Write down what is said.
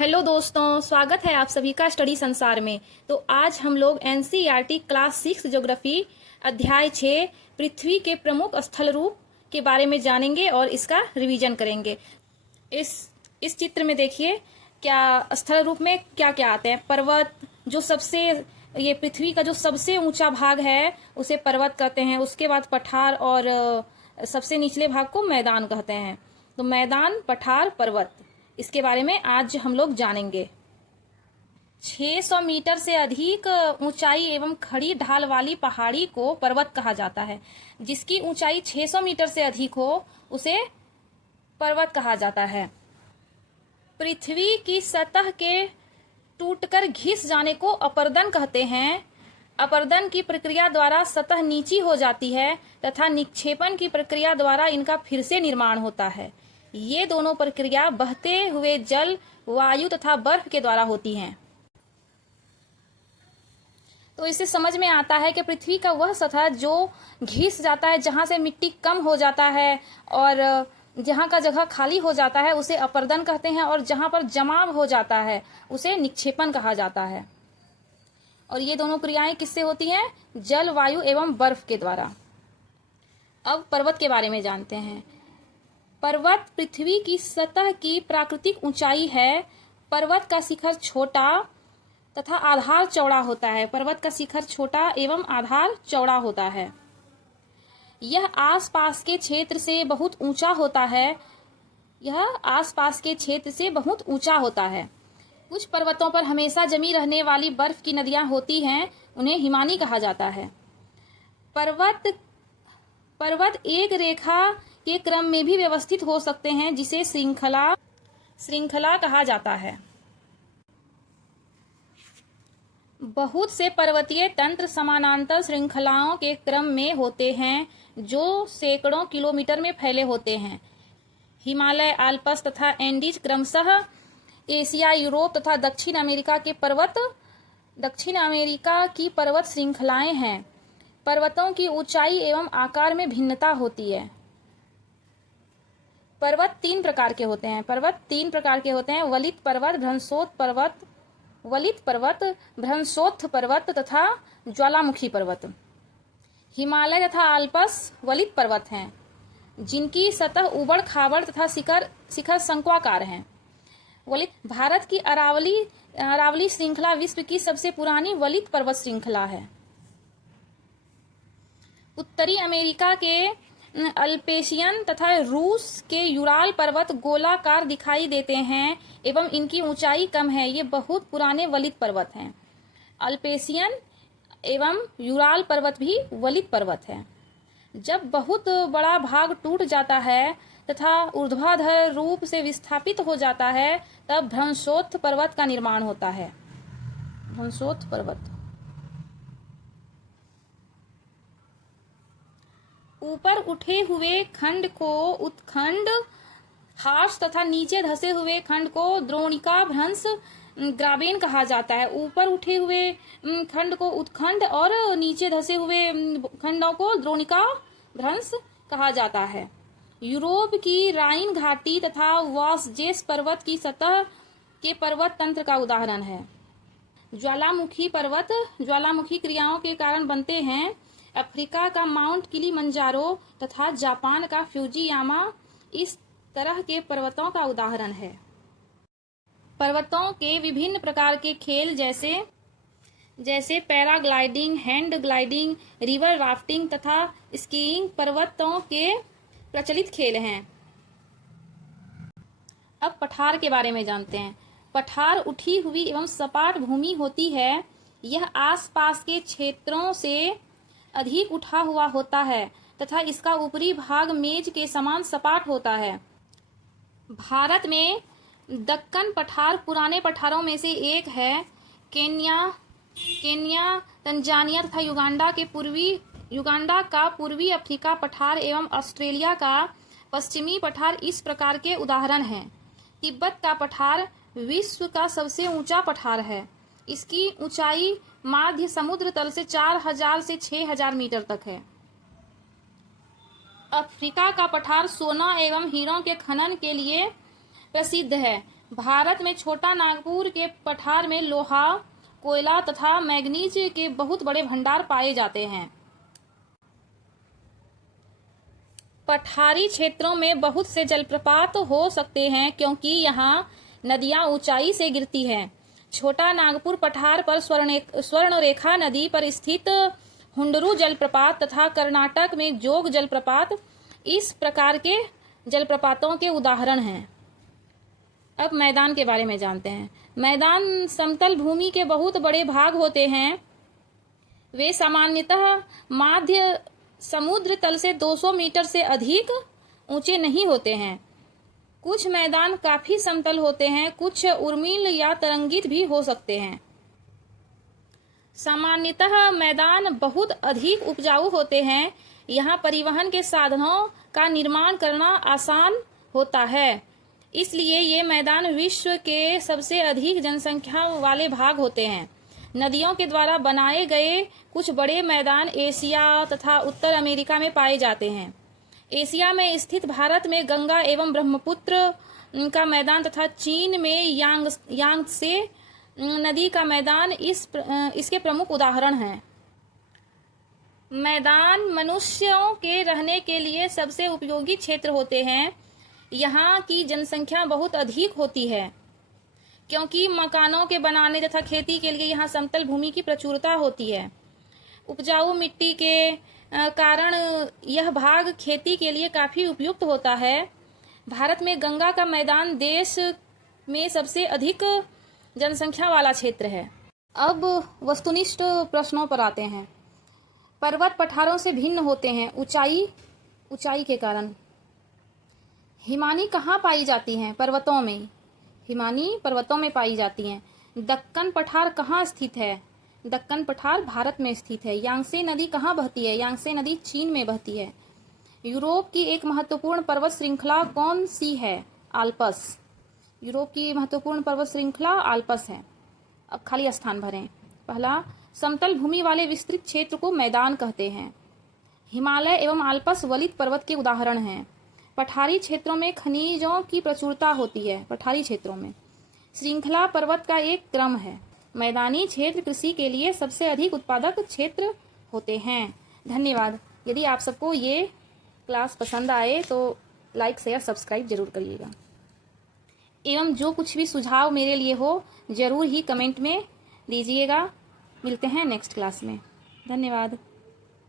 Hello दोस्तों, स्वागत है आप सभी का स्टडी संसार में। तो आज हम लोग एनसीईआरटी क्लास 6 ज्योग्राफी अध्याय 6 पृथ्वी के प्रमुख स्थल रूप के बारे में जानेंगे और इसका रिवीजन करेंगे। इस चित्र में देखिए क्या स्थल रूप में क्या क्या आते हैं। पर्वत, जो सबसे ये पृथ्वी का जो सबसे ऊंचा भाग है उसे पर्वत कहते हैं। उसके बाद पठार और सबसे निचले भाग को मैदान कहते हैं। तो मैदान, पठार, पर्वत, इसके बारे में आज हम लोग जानेंगे। 600 मीटर से अधिक ऊंचाई एवं खड़ी ढाल वाली पहाड़ी को पर्वत कहा जाता है। जिसकी ऊंचाई 600 मीटर से अधिक हो उसे पर्वत कहा जाता है। पृथ्वी की सतह के टूटकर घिस जाने को अपर्दन कहते हैं। अपर्दन की प्रक्रिया द्वारा सतह नीची हो जाती है तथा निक्षेपण की प्रक्रिया द्वारा इनका फिर से निर्माण होता है। ये दोनों प्रक्रिया बहते हुए जल, वायु तथा बर्फ के द्वारा होती हैं। तो इससे समझ में आता है कि पृथ्वी का वह सतह जो घिस जाता है, जहां से मिट्टी कम हो जाता है और जहां का जगह खाली हो जाता है उसे अपर्दन कहते हैं, और जहां पर जमाव हो जाता है उसे निक्षेपण कहा जाता है। और ये दोनों क्रियाएं किससे होती हैं? जल, वायु एवं बर्फ के द्वारा। अब पर्वत के बारे में जानते हैं। पर्वत पृथ्वी की सतह की प्राकृतिक ऊंचाई है। पर्वत का शिखर छोटा तथा आधार चौड़ा होता है। पर्वत का शिखर छोटा एवं आधार चौड़ा होता है। यह आसपास के क्षेत्र से बहुत ऊंचा होता है। कुछ पर्वतों पर हमेशा जमी रहने वाली बर्फ की नदियां होती हैं, उन्हें हिमानी कहा जाता है। पर्वत एक रेखा के क्रम में भी व्यवस्थित हो सकते हैं, जिसे श्रृंखला कहा जाता है। बहुत से पर्वतीय तंत्र समानांतर श्रृंखलाओं के क्रम में होते हैं, जो सैकड़ों किलोमीटर में फैले होते हैं। हिमालय, आल्प्स तथा एंडीज क्रमशः एशिया, यूरोप तथा दक्षिण अमेरिका की पर्वत श्रृंखलाएं हैं। पर्वतों की ऊंचाई एवं आकार में भिन्नता होती है। पर्वत तीन प्रकार के होते हैं। वलित पर्वत, भ्रंशोत्थ पर्वत तथा ज्वालामुखी पर्वत। हिमालय तथा आल्प्स वलित पर्वत हैं, जिनकी सतह उबड़ खाबड़ तथा शिखर शंक्वाकार हैं। भारत की अरावली श्रृंखला विश्व की सबसे पुरानी वलित पर्वत श्रृंखला है। उत्तरी अमेरिका के अल्पेशियन तथा रूस के यूराल पर्वत गोलाकार दिखाई देते हैं एवं इनकी ऊंचाई कम है। ये बहुत पुराने वलित पर्वत हैं। अल्पेशियन एवं यूराल पर्वत भी वलित पर्वत है। जब बहुत बड़ा भाग टूट जाता है तथा ऊर्ध्वाधर रूप से विस्थापित हो जाता है, तब भ्रंशोत्थ पर्वत का निर्माण होता है। भ्रंशोत्थ पर्वत ऊपर उठे हुए खंड को उत्खंड हार्स तथा नीचे धसे हुए खंड को द्रोणिका भ्रंश ग्राबेन कहा जाता है। ऊपर उठे हुए खंड को उत्खंड और नीचे धसे हुए खंडों को द्रोणिका भ्रंश कहा जाता है। यूरोप की राइन घाटी तथा वॉसजेस पर्वत की सतह के पर्वत तंत्र का उदाहरण है। ज्वालामुखी पर्वत ज्वालामुखी क्रियाओं के कारण बनते हैं। अफ्रीका का माउंट किलिमंजारो तथा जापान का फ्यूजियामा इस तरह के पर्वतों का उदाहरण है। पर्वतों के विभिन्न प्रकार के खेल जैसे paragliding, hand gliding, river rafting तथा स्कीइंग पर्वतों के प्रचलित खेल हैं। अब पठार के बारे में जानते हैं। पठार उठी हुई एवं सपाट भूमि होती है। यह आसपास के क्षेत्रों से अधिक उठा हुआ होता है तथा इसका ऊपरी भाग मेज के समान सपाट होता है। भारत में दक्कन पठार पुराने पठारों में से एक है। केन्या, तंजानिया तथा युगांडा का पूर्वी अफ्रीका पठार एवं ऑस्ट्रेलिया का पश्चिमी पठार इस प्रकार के उदाहरण हैं। तिब्बत का पठार विश्व का सबसे ऊंचा पठार है। इसकी ऊंचाई माध्य समुद्र तल से 4000 से 6000 मीटर तक है। अफ्रीका का पठार सोना एवं हीरों के खनन के लिए प्रसिद्ध है। भारत में छोटा नागपुर के पठार में लोहा, कोयला तथा मैग्नीज के बहुत बड़े भंडार पाए जाते हैं। पठारी क्षेत्रों में बहुत से जलप्रपात हो सकते हैं क्योंकि यहाँ नदियां ऊंचाई से गिरती हैं। छोटा नागपुर पठार पर स्वर्णरेखा नदी पर स्थित हुंडरू जलप्रपात तथा कर्नाटक में जोग जलप्रपात इस प्रकार के जलप्रपातों के उदाहरण हैं। अब मैदान के बारे में जानते हैं। मैदान समतल भूमि के बहुत बड़े भाग होते हैं। वे सामान्यतः माध्य समुद्र तल से 200 मीटर से अधिक ऊंचे नहीं होते हैं। कुछ मैदान काफी समतल होते हैं, कुछ उर्मिल या तरंगित भी हो सकते हैं। सामान्यतः मैदान बहुत अधिक उपजाऊ होते हैं। यहाँ परिवहन के साधनों का निर्माण करना आसान होता है, इसलिए ये मैदान विश्व के सबसे अधिक जनसंख्या वाले भाग होते हैं। नदियों के द्वारा बनाए गए कुछ बड़े मैदान एशिया तथा उत्तर अमेरिका में पाए जाते हैं। एशिया में स्थित भारत में गंगा एवं ब्रह्मपुत्र का मैदान तथा चीन में यांगत्से नदी का मैदान इसके प्रमुख उदाहरण हैं। मैदान मनुष्यों के रहने के लिए सबसे उपयोगी क्षेत्र होते हैं। यहाँ की जनसंख्या बहुत अधिक होती है क्योंकि मकानों के बनाने तथा खेती के लिए यहाँ समतल भूमि की प्रचुरता होती है। उपजाऊ मिट्टी के कारण यह भाग खेती के लिए काफी उपयुक्त होता है। भारत में गंगा का मैदान देश में सबसे अधिक जनसंख्या वाला क्षेत्र है। अब वस्तुनिष्ठ प्रश्नों पर आते हैं। पर्वत पठारों से भिन्न होते हैं ऊंचाई के कारण। हिमानी कहाँ पाई जाती हैं? पर्वतों में। हिमानी पर्वतों में पाई जाती हैं। दक्कन पठार कहाँ स्थित है? दक्कन पठार भारत में स्थित है। यांगसे नदी कहाँ बहती है? यांगसे नदी चीन में बहती है। यूरोप की एक महत्वपूर्ण पर्वत श्रृंखला कौन सी है? आल्प्स। यूरोप की महत्वपूर्ण पर्वत श्रृंखला आल्प्स है। अब खाली स्थान भरें। पहला, समतल भूमि वाले विस्तृत क्षेत्र को मैदान कहते हैं। हिमालय एवं आल्प्स वलित पर्वत के उदाहरण हैं। पठारी क्षेत्रों में खनिजों की प्रचुरता होती है। पठारी क्षेत्रों में श्रृंखला पर्वत का एक क्रम है। मैदानी क्षेत्र कृषि के लिए सबसे अधिक उत्पादक क्षेत्र होते हैं। धन्यवाद। यदि आप सबको ये क्लास पसंद आए तो लाइक शेयर सब्सक्राइब जरूर करिएगा एवं जो कुछ भी सुझाव मेरे लिए हो जरूर ही कमेंट में दीजिएगा। मिलते हैं नेक्स्ट क्लास में। धन्यवाद।